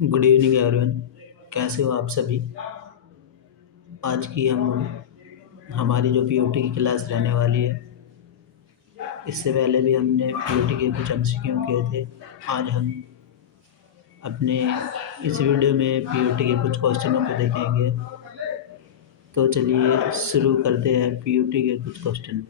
Good evening everyone. कैसे हो आप सभी। आज की हमारी जो पीओटी की क्लास रहने वाली है। इससे पहले भी हमने पीओटी के कुछ एमसीक्यू किए थे। आज हम अपने इस वीडियो में पीओटी के कुछ क्वेश्चनों को देखेंगे। तो चलिए शुरू करते हैं पीओटी के कुछ क्वेश्चन।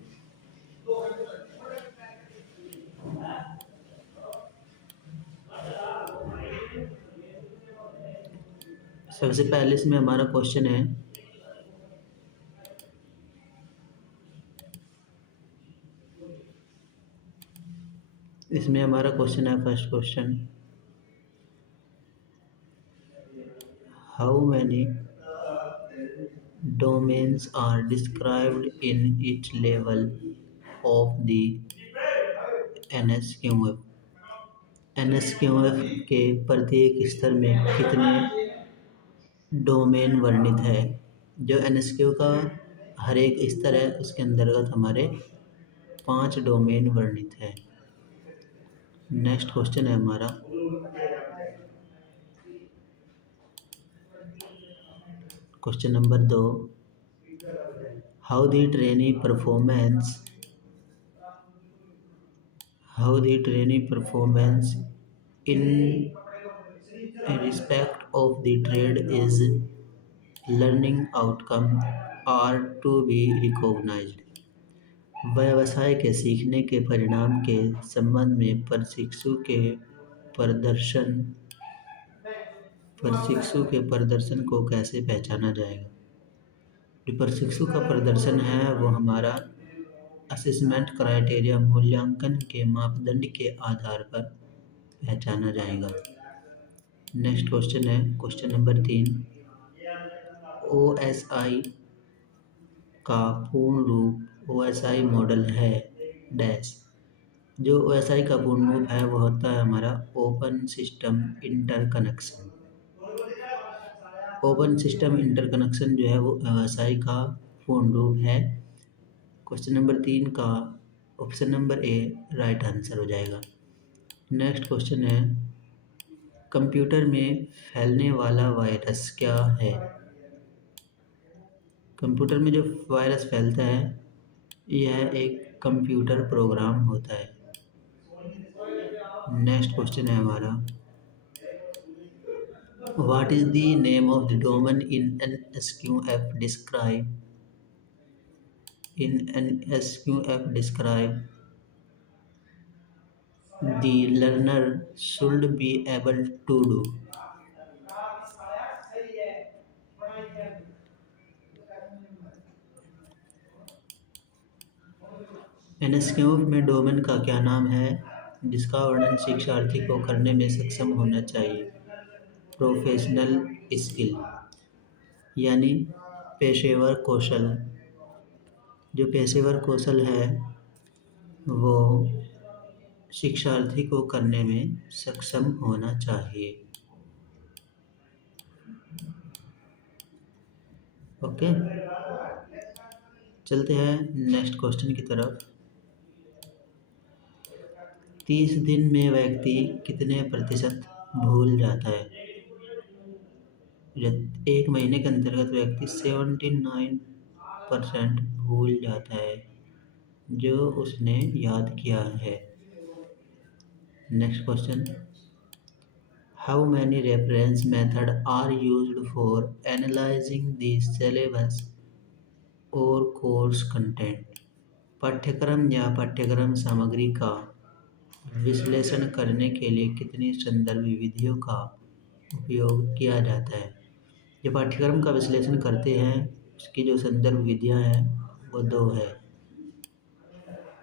सबसे पहले इसमें हमारा क्वेश्चन है, first question, how many domains are described in each level of the NSQF। NSQF के प्रत्येक स्तर में कितने डोमेन वर्णित है। जो NSQ का हर एक स्तर है उसके अंतर्गत हमारे 5 डोमेन वर्णित है। नेक्स्ट क्वेश्चन है हमारा, question number 2, how the trainee performance in respect of the trade is learning outcome are to be recognized। व्यवसाय के सीखने के परिणाम के संबंध में प्रशिक्षु के प्रदर्शन को कैसे पहचाना जाएगा। जो प्रशिक्षु का प्रदर्शन है वो हमारा असेसमेंट क्राइटेरिया मूल्यांकन के मापदंड के आधार पर पहचाना जाएगा। नेक्स्ट क्वेश्चन है क्वेश्चन नंबर 3, OSI का पूर्ण रूप OSI मॉडल है डैश। जो OSI का पूर्ण रूप है वो होता है हमारा open system interconnection. Open system interconnection जो है वो OSI का पूर्ण रूप है। क्वेश्चन नंबर 3 का option number A right answer हो जाएगा। नेक्स्ट क्वेश्चन है, कंप्यूटर में फैलने वाला वायरस क्या है। कंप्यूटर में जो वायरस फैलता है यह एक कंप्यूटर प्रोग्राम होता है। नेक्स्ट क्वेश्चन है हमारा, what is the name of the domain in NSQF describe the learner should be able to do। NSQF में डोमेन का क्या नाम है जिसका वर्णन शिक्षार्थी को करने में सक्षम होना चाहिए। प्रोफेशनल स्किल यानी पेशेवर कौशल। जो पेशेवर कौशल है वो शिक्षार्थी को करने में सक्षम होना चाहिए। ओके, चलते हैं नेक्स्ट क्वेश्चन की तरफ। 30 दिन में व्यक्ति कितने प्रतिशत भूल जाता है। एक महीने के अंतर्गत व्यक्ति 79% भूल जाता है जो उसने याद किया है। Next question, how many reference method are used for analysing the syllabus और कोर्स कंटेंट। पाठ्यक्रम या पाठ्यक्रम सामग्री का विश्लेषण करने के लिए कितनी संदर्भ विधियों का उपयोग किया जाता है। जो पाठ्यक्रम का विश्लेषण करते हैं उसकी जो संदर्भ विधियाँ हैं वो 2 है।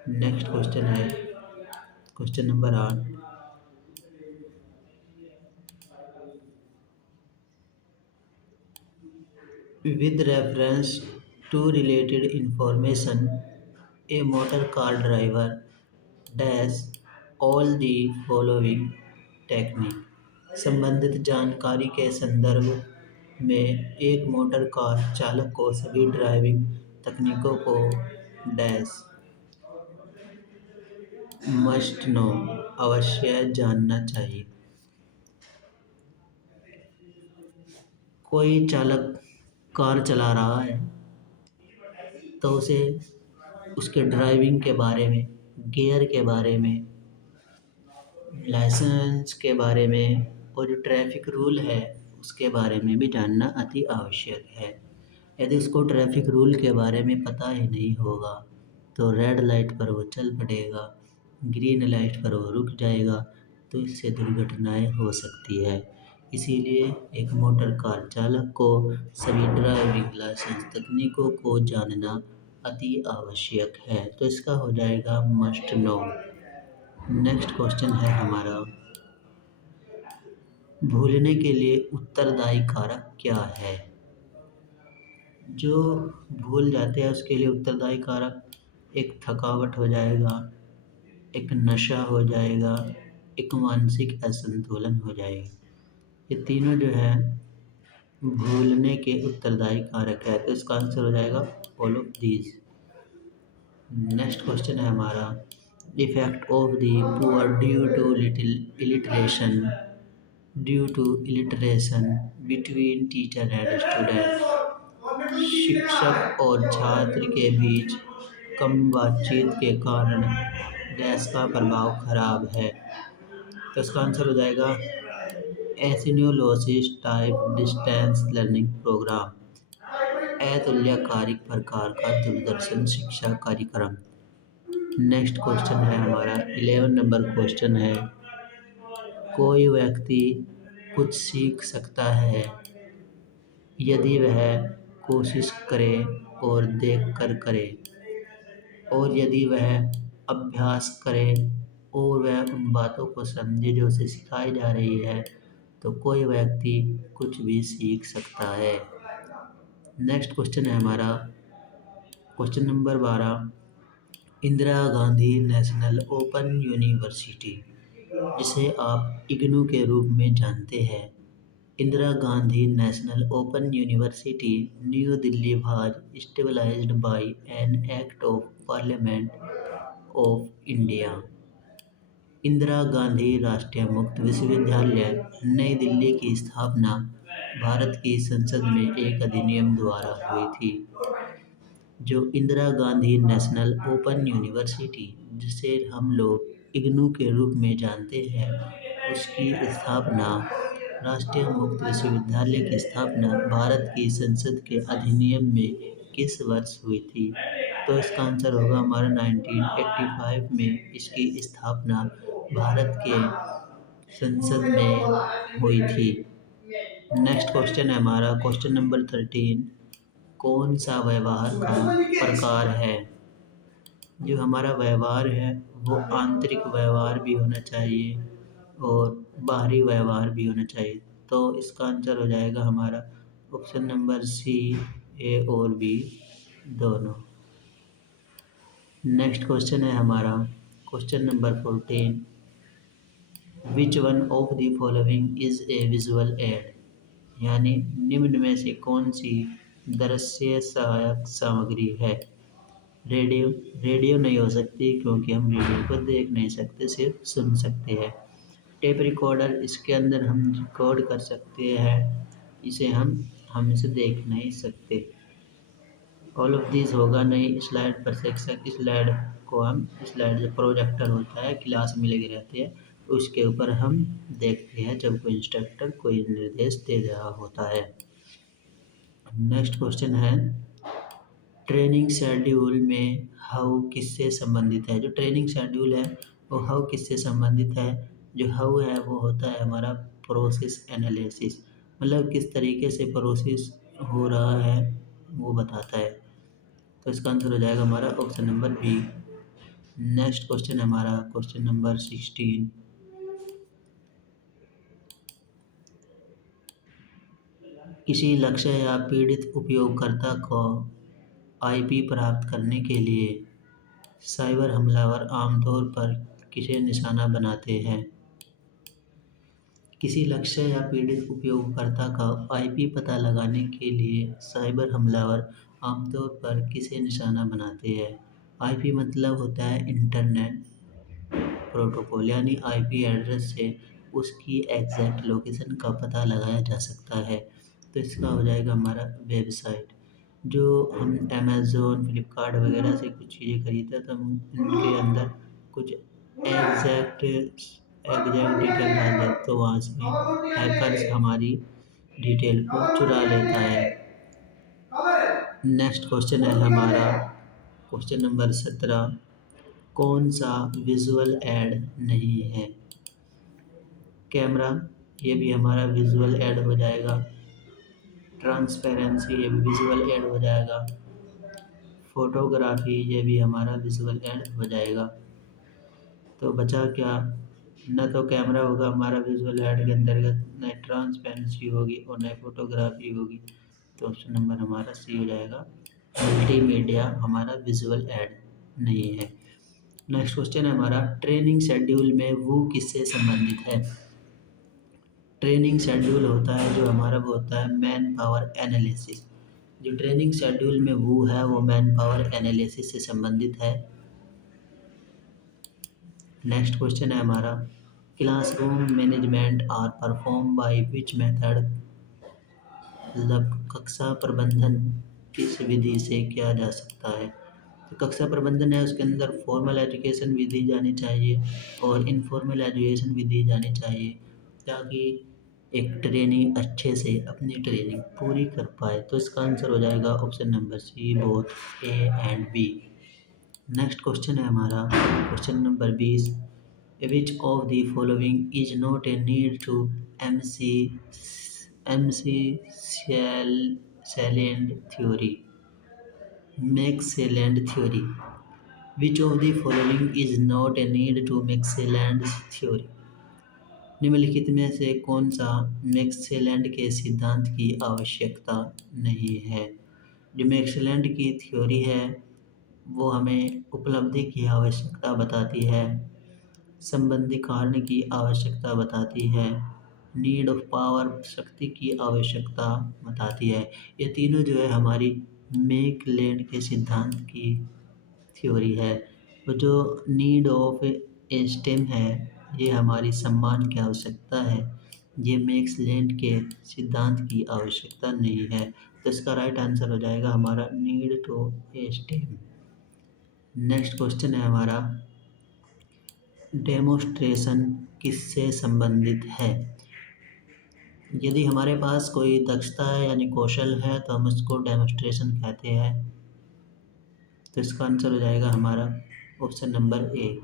नेक्स्ट क्वेश्चन है question number 8, with reference to related information a motor car driver dash all the following technique। संबंधित जानकारी के संदर्भ में एक मोटर कार चालक को सभी ड्राइविंग तकनीकों को डैश मस्ट नो अवश्य जानना चाहिए। कोई चालक कार चला रहा है तो उसे उसके ड्राइविंग के बारे में, गियर के बारे में, लाइसेंस के बारे में और जो ट्रैफिक रूल है उसके बारे में भी जानना अति आवश्यक है। यदि उसको ट्रैफिक रूल के बारे में पता ही नहीं होगा तो रेड लाइट पर वो चल पड़ेगा, ग्रीन लाइट पर वो रुक जाएगा, तो इससे दुर्घटनाएं हो सकती है। इसीलिए एक मोटर कार चालक को सभी ड्राइविंग लाइसेंस तकनीकों को जानना अति आवश्यक है। तो इसका हो जाएगा मस्ट नो। नेक्स्ट क्वेश्चन है हमारा, भूलने के लिए उत्तरदायी कारक क्या है? जो भूल जाते हैं उसके लिए उत्तरदायी कारक एक थकावट हो जाएगा, एक नशा हो जाएगा, एक मानसिक असंतुलन हो जाएगा। ये तीनों जो है भूलने के उत्तरदायी कारक है, तो इसका आंसर हो जाएगा all of these. Next question है हमारा, effect of the poor due to illiteration between teacher and student. शिक्षक और छात्र के बीच कम बातचीत के कारण गैस का प्रभाव खराब है, तो इसका आंसर हो जाएगा एसिन्यूलोसिस टाइप डिस्टेंस लर्निंग प्रोग्राम, अतुल्यकालिक प्रकार का दूरदर्शन शिक्षा कार्यक्रम। नेक्स्ट क्वेश्चन है हमारा 11 नंबर क्वेश्चन है, कोई व्यक्ति कुछ सीख सकता है यदि वह कोशिश करे और देख कर करे, और यदि वह अभ्यास करे और वह उन बातों को समझे जो उसे सिखाई जा रही है, तो कोई व्यक्ति कुछ भी सीख सकता है। नेक्स्ट क्वेश्चन है हमारा question number 12, Indira Gandhi national open university, जिसे आप इग्नू के रूप में जानते हैं। Indira Gandhi national open university new Delhi was stabilised by an act of parliament of India. Indira Gandhi राष्ट्रीय मुक्त विश्वविद्यालय नई दिल्ली की स्थापना भारत की संसद में एक अधिनियम द्वारा हुई थी। जो Indira Gandhi national open university, जिसे हम लोग इग्नू के रूप में जानते हैं, उसकी स्थापना राष्ट्रीय मुक्त विश्वविद्यालय की स्थापना भारत की संसद के अधिनियम में किस वर्ष हुई थी? तो इसका आंसर होगा हमारा 1985 में इसकी स्थापना भारत के संसद में हुई थी। नेक्स्ट क्वेश्चन है हमारा क्वेश्चन नंबर 13, कौन सा व्यवहार का प्रकार है? जो हमारा व्यवहार है वो आंतरिक व्यवहार भी होना चाहिए और बाहरी व्यवहार भी होना चाहिए, तो इसका आंसर हो जाएगा हमारा ऑप्शन नंबर सी, ए और बी दोनों। नेक्स्ट क्वेश्चन है हमारा question number 14, which one of the following is a visual add, यानी निम्न में से कौन सी दृश्य सहायक सामग्री है? रेडियो नहीं हो सकती क्योंकि हम रेडियो को देख नहीं सकते, सिर्फ सुन सकते हैं। टेप रिकॉर्डर, इसके अंदर हम रिकॉर्ड कर सकते हैं, इसे हम इसे देख नहीं सकते। ऑल ऑफ दिस होगा नहीं। स्लाइड पर शिक्षक स्लाइड को हम स्लाइड जो प्रोजेक्टर होता है क्लास में लगे रहते हैं, उसके ऊपर हम देखते हैं जब कोई इंस्ट्रक्टर कोई निर्देश दे रहा होता है। नेक्स्ट क्वेश्चन है, ट्रेनिंग शेड्यूल में हाउ किससे संबंधित है? जो ट्रेनिंग शेड्यूल है वो हाउ किससे संबंधित है? जो हाउ है वो होता है हमारा प्रोसेस एनालिसिस, मतलब किस तरीके से प्रोसेस हो रहा है वो बताता है, तो इसका आंसर हो जाएगा हमारा option number B. Next question है हमारा क्वेश्चन नंबर 16, किसी लक्ष्य या पीड़ित उपयोगकर्ता को आईपी प्राप्त करने के लिए साइबर हमलावर आमतौर पर किसे निशाना बनाते हैं? किसी लक्ष्य या पीड़ित उपयोगकर्ता का आईपी पता लगाने के लिए साइबर हमलावर आमतौर पर किसे निशाना बनाते हैं? आईपी मतलब होता है इंटरनेट प्रोटोकॉल, यानी आईपी एड्रेस से उसकी एग्जैक्ट लोकेशन का पता लगाया जा सकता है। तो इसका हो जाएगा हमारा वेबसाइट। जो हम अमेज़न, फ्लिपकार्ट वगैरह से कुछ चीज़ें खरीदते हैं तो हम उनके अंदर कुछ एग्जैक्ट एग्जैक्ट डिटेल डाल दें तो वहाँ से हैकर्स हमारी डिटेल को चुरा लेता है। नेक्स्ट क्वेश्चन है हमारा क्वेश्चन नंबर 17। कौन सा विजुअल ऐड नहीं है? कैमरा, ये भी हमारा विजुअल ऐड हो जाएगा। ट्रांसपेरेंसी, ये भी विजुअल ऐड हो जाएगा। फोटोग्राफी, ये भी हमारा विजुअल ऐड हो जाएगा। तो बचा क्या? न तो कैमरा होगा हमारा विजुअल ऐड के अंतर्गत, न ट्रांसपेरेंसी होगी और न फोटोग्राफी होगी। तो ऑप्शन नंबर हमारा सी हो जाएगा। मल्टीमीडिया हमारा विजुअल ऐड नहीं है। नेक्स्ट क्वेश्चन है हमारा ट्रेनिंग शेड्यूल में वो किससे संबंधित है? ट्रेनिंग शेड्यूल होता है जो हमारा वो होता है मैन पावर एनालिसिस। जो ट्रेनिंग शेड्यूल में वो है वो मैन पावर एनालिसिस से संबंधित है। नेक्स्ट क्वेश्चन है हमारा classroom management are perform by which method? मतलब कक्षा प्रबंधन किस विधि से किया जा सकता है? तो कक्षा प्रबंधन है उसके अंदर फॉर्मल एजुकेशन विधि जानी चाहिए और इनफॉर्मल एजुकेशन विधि जानी चाहिए, ताकि एक ट्रेनी अच्छे से अपनी ट्रेनिंग पूरी कर पाए। तो इसका आंसर हो जाएगा option number C, both A and B. Next question है हमारा question number 20। Which of the following is not a need to McClelland theory Maxwell theory. Which of the following is not a need to Maxwell theory? निम्नलिखित में से कौन सा Maxwell के सिद्धांत की आवश्यकता नहीं है? जो मैक्सवेल की थ्योरी है वो हमें उपलब्धि की आवश्यकता बताती है, संबंधी कारण की आवश्यकता बताती है, नीड ऑफ पावर शक्ति की आवश्यकता बताती है। ये तीनों जो है हमारी मैक्सवेल के सिद्धांत की थ्योरी है। तो जो नीड ऑफ ए स्टेम है ये हमारी सम्मान की आवश्यकता है, ये मैक्सवेल के सिद्धांत की आवश्यकता नहीं है। तो इसका राइट आंसर हो जाएगा हमारा need to a stem. Next question है हमारा डेमोस्ट्रेशन किससे संबंधित है? यदि हमारे पास कोई दक्षता है यानी कौशल है तो हम उसको डेमोस्ट्रेशन कहते हैं। तो इसका आंसर हो जाएगा हमारा option number A.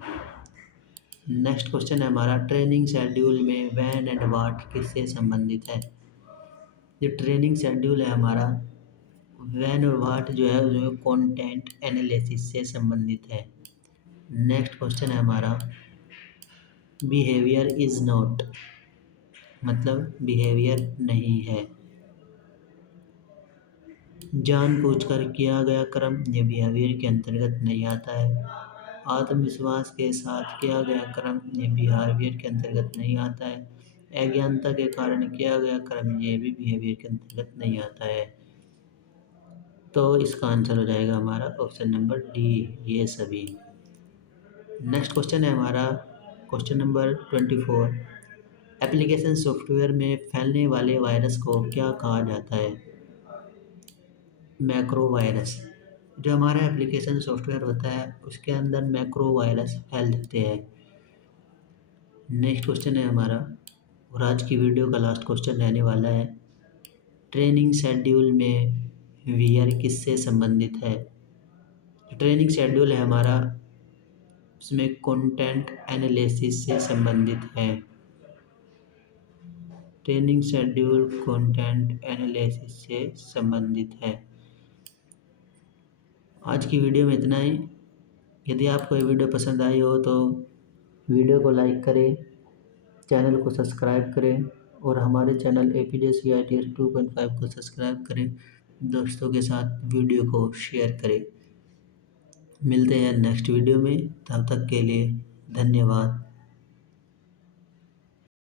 Next question है हमारा ट्रेनिंग शेड्यूल में व्हेन एंड व्हाट किससे संबंधित है? जो ट्रेनिंग शेड्यूल है हमारा व्हेन और व्हाट जो है जो कंटेंट एनालिसिस से संबंधित है। नेक्स्ट क्वेश्चन है हमारा बिहेवियर इज नॉट, मतलब बिहेवियर नहीं है। जानबूझकर किया गया कर्म ये बिहेवियर के अंतर्गत नहीं आता है। आत्मविश्वास के साथ किया गया कर्म ये बिहेवियर के अंतर्गत नहीं आता है। अज्ञानता के कारण किया गया कर्म ये भी बिहेवियर के अंतर्गत नहीं आता है। तो इसका आंसर हो जाएगा हमारा ऑप्शन नंबर डी, ये सभी। नेक्स्ट क्वेश्चन है हमारा क्वेश्चन नंबर 24। एप्लीकेशन सॉफ्टवेयर में फैलने वाले वायरस को क्या कहा जाता है? Macro virus. जो हमारा एप्लीकेशन सॉफ्टवेयर होता है उसके अंदर मैक्रो वायरस फैल जाते हैं। नेक्स्ट क्वेश्चन है हमारा और आज की वीडियो का लास्ट क्वेश्चन रहने वाला है ट्रेनिंग शेड्यूल में वियर किससे संबंधित है? ट्रेनिंग शेड्यूल है हमारा उसमें कंटेंट एनालिसिस से संबंधित है। ट्रेनिंग शेड्यूल कंटेंट एनालिसिस से संबंधित है। आज की वीडियो में इतना ही। यदि आपको ये वीडियो पसंद आई हो तो वीडियो को लाइक करें, चैनल को सब्सक्राइब करें और हमारे चैनल APJCITS 2.5 को सब्सक्राइब करें। दोस्तों के साथ वीडियो को शेयर करें। मिलते हैं नेक्स्ट वीडियो में, तब तक के लिए धन्यवाद।